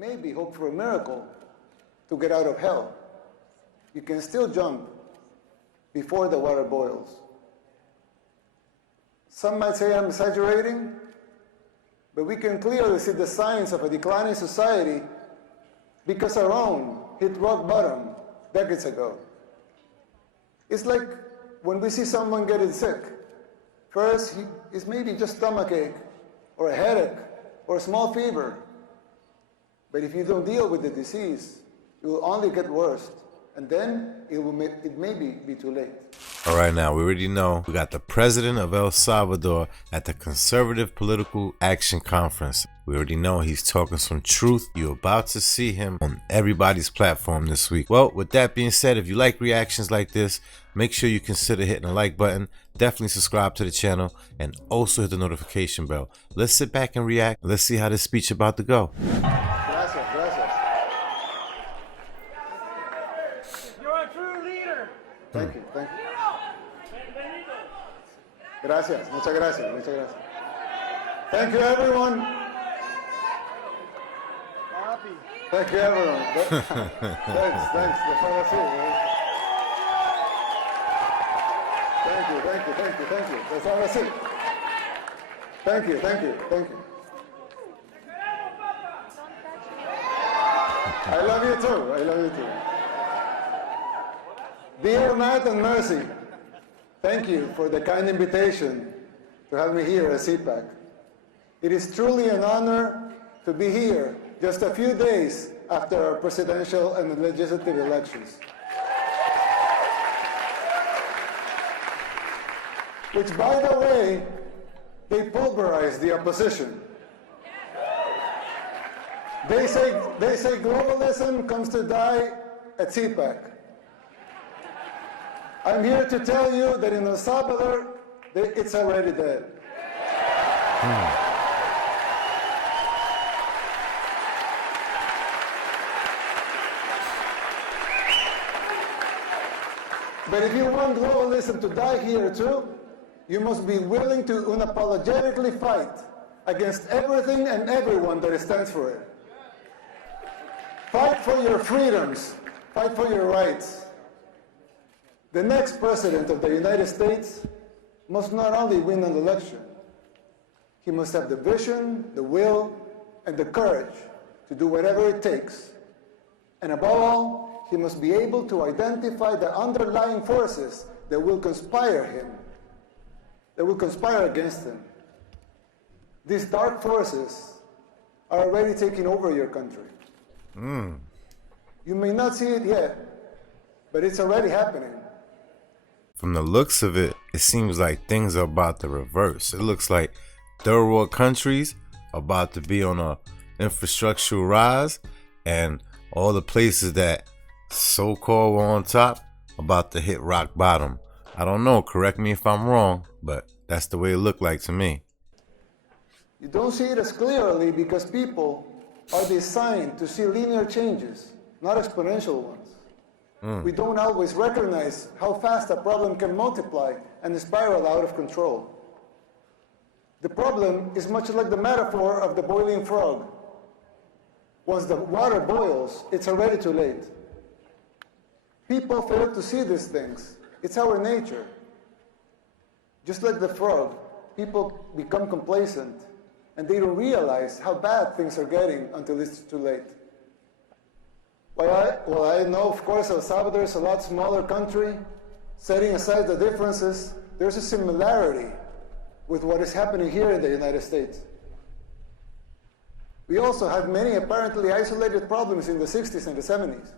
maybe hope for a miracle to get out of hell. You can still jump before the water boils. Some might say I'm exaggerating, but we can clearly see the signs of a declining society because our own hit rock bottom decades ago. It's like when we see someone getting sick. First, it's maybe just stomachache or a headache or a small fever. But if you don't deal with the disease, it will only get worse. And then it may be too late. All right, now we already know we got the president of El Salvador at the Conservative Political Action Conference. We already know he's talking some truth. You're about to see him on everybody's platform this week. Well, with that being said, if you like reactions like this, make sure you consider hitting the like button. Definitely subscribe to the channel and also hit the notification bell. Let's sit back and react. Let's see how this speech about to go. Gracias, gracias. You're a true leader. Thank you, thank you. Gracias, muchas gracias, muchas gracias. Thank you, everyone. Thank you, everyone. Thanks. That's all I see. Thank you. That's all I see. Thank you. I love you too. Dear Matt and Mercy, thank you for the kind invitation to have me here at CPAC. It is truly an honor to be here just a few days after our presidential and legislative elections, which, by the way, they pulverized the opposition. They say globalism comes to die at CPAC. I'm here to tell you that in El Salvador, it's already dead. But if you want globalism to die here too, you must be willing to unapologetically fight against everything and everyone that stands for it. Fight for your freedoms, fight for your rights. The next president of the United States must not only win an election, he must have the vision, the will, and the courage to do whatever it takes. And above all, he must be able to identify the underlying forces that will conspire against him. These dark forces are already taking over your country. You may not see it yet, but it's already happening. From the looks of it, it seems like things are about to reverse. It looks like third world countries are about to be on a infrastructural rise, and all the places that so-called were on top about to hit rock bottom. I don't know, correct me if I'm wrong, but that's the way it looked like to me. You don't see it as clearly because people are designed to see linear changes, not exponential ones. We don't always recognize how fast a problem can multiply and spiral out of control. The problem is much like the metaphor of the boiling frog. Once the water boils, it's already too late. People fail to see these things. It's our nature. Just like the frog, people become complacent and they don't realize how bad things are getting until it's too late. Well, I know, of course, El Salvador is a lot smaller country. Setting aside the differences, there's a similarity with what is happening here in the United States. We also had many apparently isolated problems in the 60s and the 70s,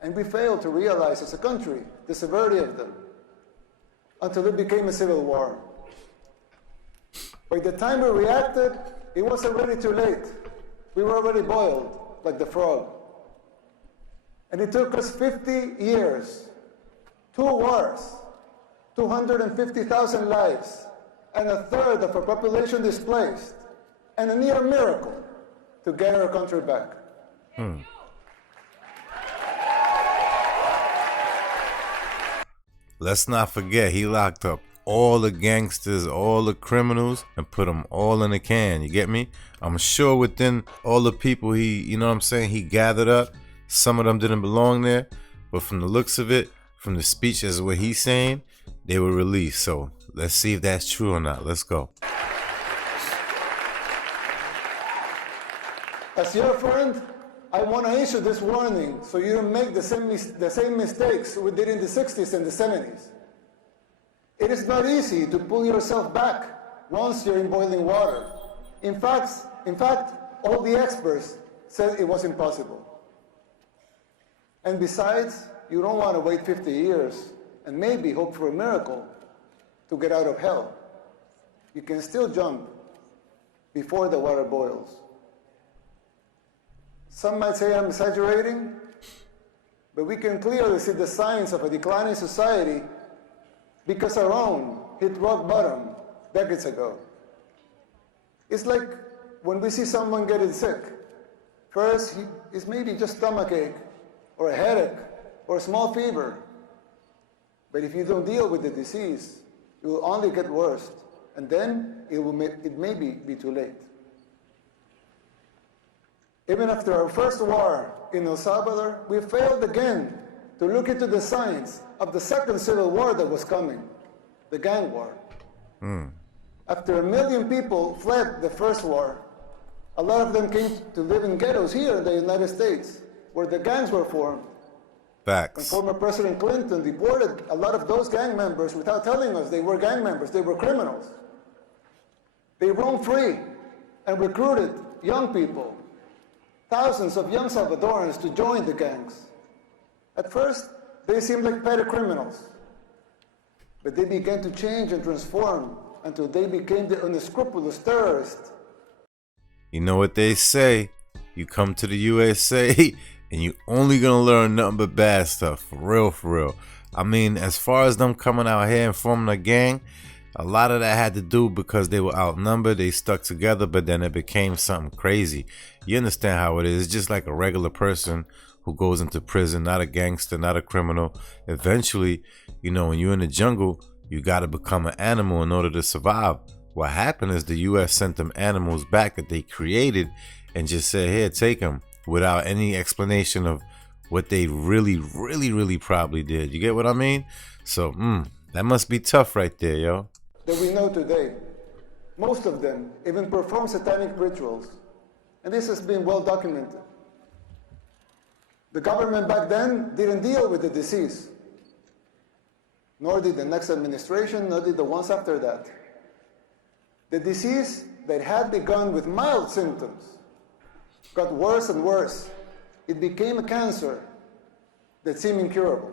and we failed to realize as a country the severity of them until it became a civil war. By the time we reacted, it was already too late. We were already boiled like the frog. And it took us 50 years, 2 wars, 250,000 lives, and a third of our population displaced, and a near miracle to get our country back. Let's not forget he locked up all the gangsters, all the criminals, and put them all in a can. You get me? I'm sure within all the people he gathered up, some of them didn't belong there, but from the looks of it, from the speech as what he's saying, they were released. So let's see if that's true or not. Let's go. As your friend, I want to issue this warning so you don't make the same mistakes we did in the 60s and the 70s. It is not easy to pull yourself back once you're in boiling water. In fact, all the experts said it was impossible. And besides, you don't want to wait 50 years and maybe hope for a miracle to get out of hell. You can still jump before the water boils. Some might say I'm exaggerating, but we can clearly see the signs of a declining society because our own hit rock bottom decades ago. It's like when we see someone getting sick. First, it's maybe just stomachache, or a headache, or a small fever. But if you don't deal with the disease, it will only get worse, and then it may be too late. Even after our first war in El Salvador, we failed again to look into the signs of the second civil war that was coming, the gang war. After 1 million people fled the first war, a lot of them came to live in ghettos here in the United States, where the gangs were formed. Facts. And former President Clinton deported a lot of those gang members without telling us they were gang members, they were criminals. They roamed free and recruited young people, thousands of young Salvadorans, to join the gangs. At first, they seemed like petty criminals, but they began to change and transform until they became the unscrupulous terrorists. You know what they say, you come to the USA and you only gonna learn nothing but bad stuff, for real. I mean, as far as them coming out here and forming a gang, a lot of that had to do because they were outnumbered, they stuck together, but then it became something crazy. You understand how it is. It's just like a regular person who goes into prison, not a gangster, not a criminal. Eventually, when you're in the jungle, you got to become an animal in order to survive. What happened is the U.S. sent them animals back that they created and just said, here, take them, without any explanation of what they really probably did. You get what I mean? So, that must be tough right there, yo. That we know today. Most of them even perform satanic rituals. And this has been well documented. The government back then didn't deal with the disease. Nor did the next administration, nor did the ones after that. The disease that had begun with mild symptoms got worse and worse. It became a cancer that seemed incurable.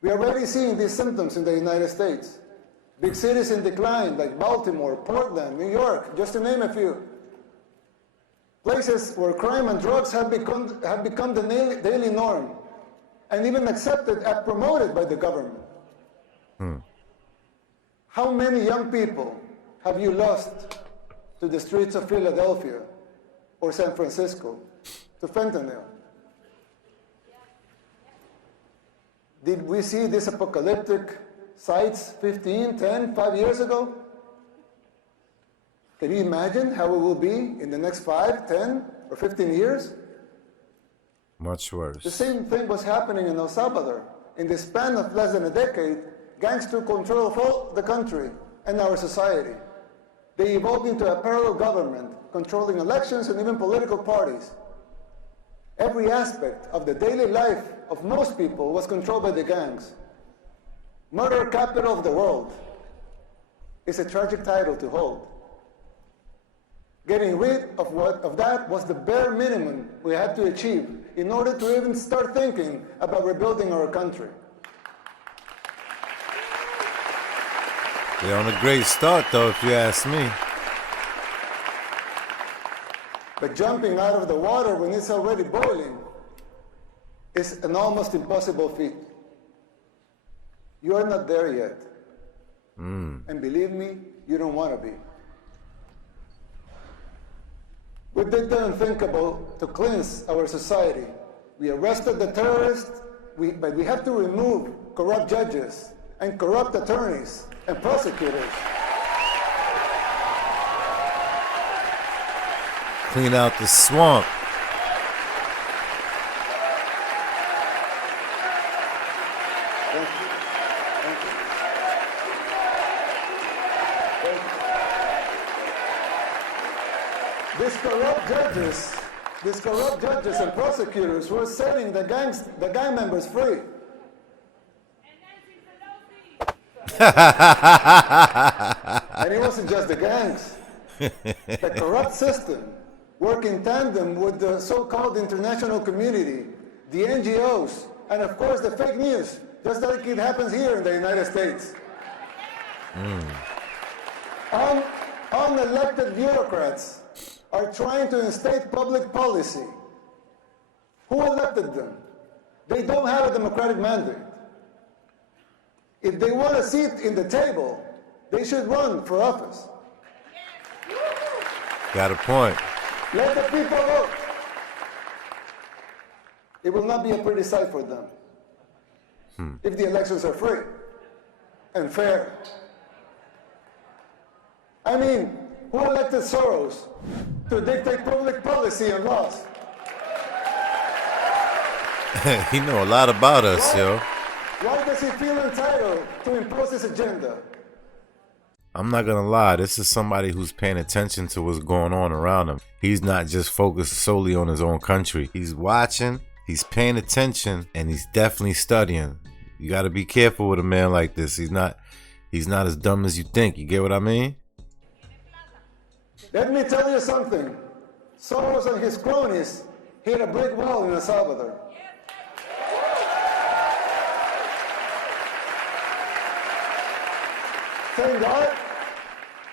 We are already seeing these symptoms in the United States. Big cities in decline like Baltimore, Portland, New York, just to name a few. Places where crime and drugs have become the daily norm and even accepted and promoted by the government. How many young people have you lost to the streets of Philadelphia or San Francisco, to fentanyl? Did we see these apocalyptic sights 15, 10, 5 years ago? Can you imagine how it will be in the next 5, 10, or 15 years? Much worse. The same thing was happening in El Salvador. In the span of less than a decade, gangs took control of all the country and our society. They evolved into a parallel government, controlling elections and even political parties. Every aspect of the daily life of most people was controlled by the gangs. Murder capital of the world is a tragic title to hold. Getting rid of that was the bare minimum we had to achieve in order to even start thinking about rebuilding our country. They're on a great start, though, if you ask me. But jumping out of the water when it's already boiling is an almost impossible feat. You are not there yet. And believe me, you don't want to be. We did the unthinkable to cleanse our society. We arrested the terrorists, but we have to remove corrupt judges and corrupt attorneys and prosecutors. Clean out the swamp. Thank you. Thank you. Thank you. These corrupt judges and prosecutors were setting the gang members free. And it wasn't just the gangs. The corrupt system worked in tandem with the so-called international community, the NGOs, and of course the fake news, just like it happens here in the United States. Unelected bureaucrats are trying to instate public policy. Who elected them? They don't have a democratic mandate. If they want a seat in the table, they should run for office. Got a point. Let the people vote. It will not be a pretty sight for them if the elections are free and fair. I mean, who elected Soros to dictate public policy and laws? He know a lot about us, yo. Why does he feel entitled to impose his agenda? I'm not gonna lie, this is somebody who's paying attention to what's going on around him. He's not just focused solely on his own country. He's watching, he's paying attention, and he's definitely studying. You gotta be careful with a man like this. He's not as dumb as you think. You get what I mean? Let me tell you something. Soros and his cronies hit a brick wall in El Salvador.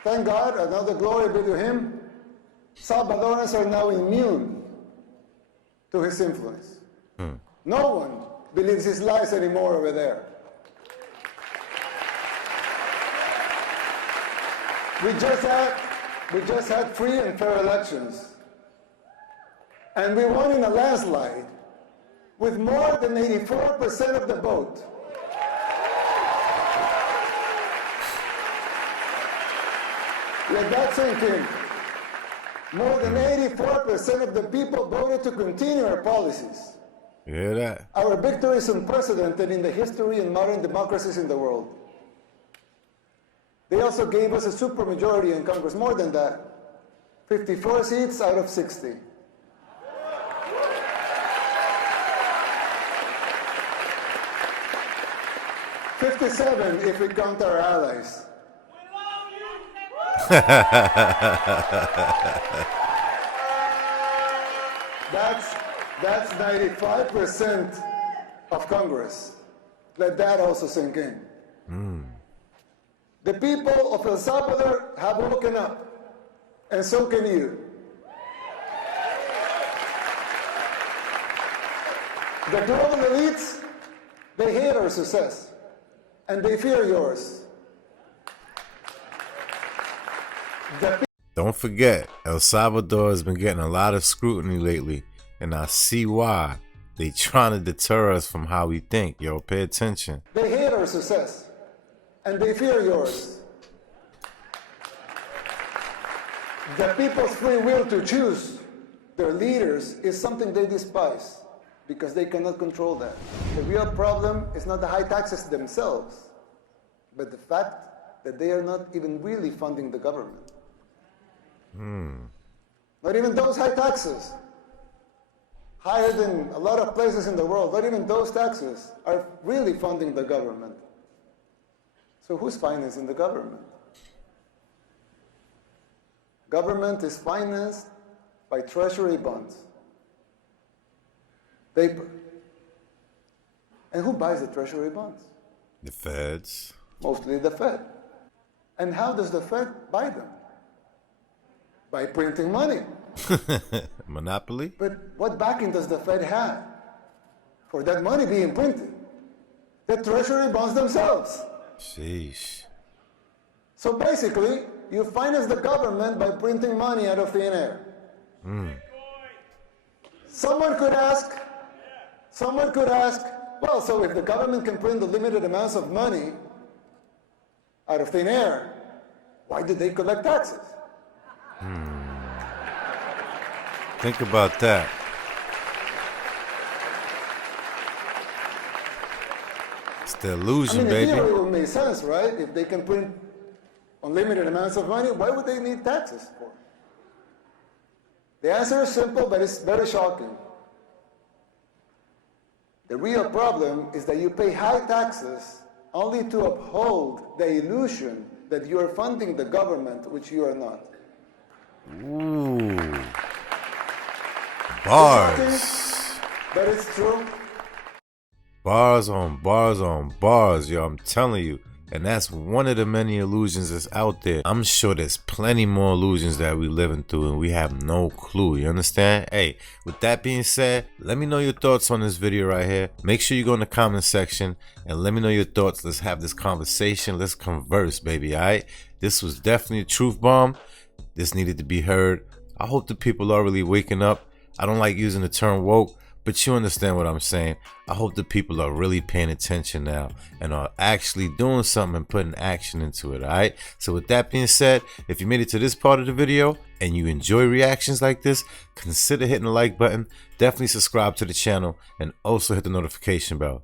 Thank God, another glory be to him, Salvadorans are now immune to his influence. No one believes his lies anymore over there. We just had free and fair elections. And we won in a landslide with more than 84% of the vote. Let that sink in. More than 84% of the people voted to continue our policies. You hear that? Our victory is unprecedented in the history and modern democracies in the world. They also gave us a supermajority in Congress, more than that. 54 seats out of 60. "57 if we count our allies. That's 95% of Congress. Let that also sink in. The people of El Salvador have woken up, and so can you. The global elites, they hate our success, and they fear yours. Don't forget, El Salvador has been getting a lot of scrutiny lately, and I see why. They trying to deter us from how we think. Yo, pay attention. They hate our success, and they fear yours. The people's free will to choose their leaders is something they despise because they cannot control that. The real problem is not the high taxes themselves, but the fact that they are not even really funding the government. Not even those high taxes, higher than a lot of places in the world, not even those taxes are really funding the government. So who's financing the government? Government is financed by treasury bonds, paper. And who buys the treasury bonds? The feds. Mostly the Fed. And how does the Fed buy them? By printing money. Monopoly? But what backing does the Fed have for that money being printed? The treasury bonds themselves. Sheesh. So basically, you finance the government by printing money out of thin air. Someone could ask, well, so if the government can print the limited amounts of money, out of thin air, why did they collect taxes? Think about that. It's the illusion, In baby. theory, it would make sense, right? If they can print unlimited amounts of money, why would they need taxes for? The answer is simple, but it's very shocking. The real problem is that you pay high taxes only to uphold the illusion that you are funding the government, which you are not. Ooh. It's Bars. shocking, but it's true. Bars on bars on bars, yo, I'm telling you. And that's one of the many illusions that's out there. I'm sure there's plenty more illusions that we living through and we have no clue, you understand? Hey, with that being said, let me know your thoughts on this video right here. Make sure you go in the comment section and let me know your thoughts. Let's have this conversation. Let's converse, baby, all right? This was definitely a truth bomb. This needed to be heard. I hope the people are really waking up. I don't like using the term woke, but you understand what I'm saying. I hope the people are really paying attention now and are actually doing something and putting action into it, all right? So with that being said, if you made it to this part of the video and you enjoy reactions like this, consider hitting the like button. Definitely subscribe to the channel and also hit the notification bell.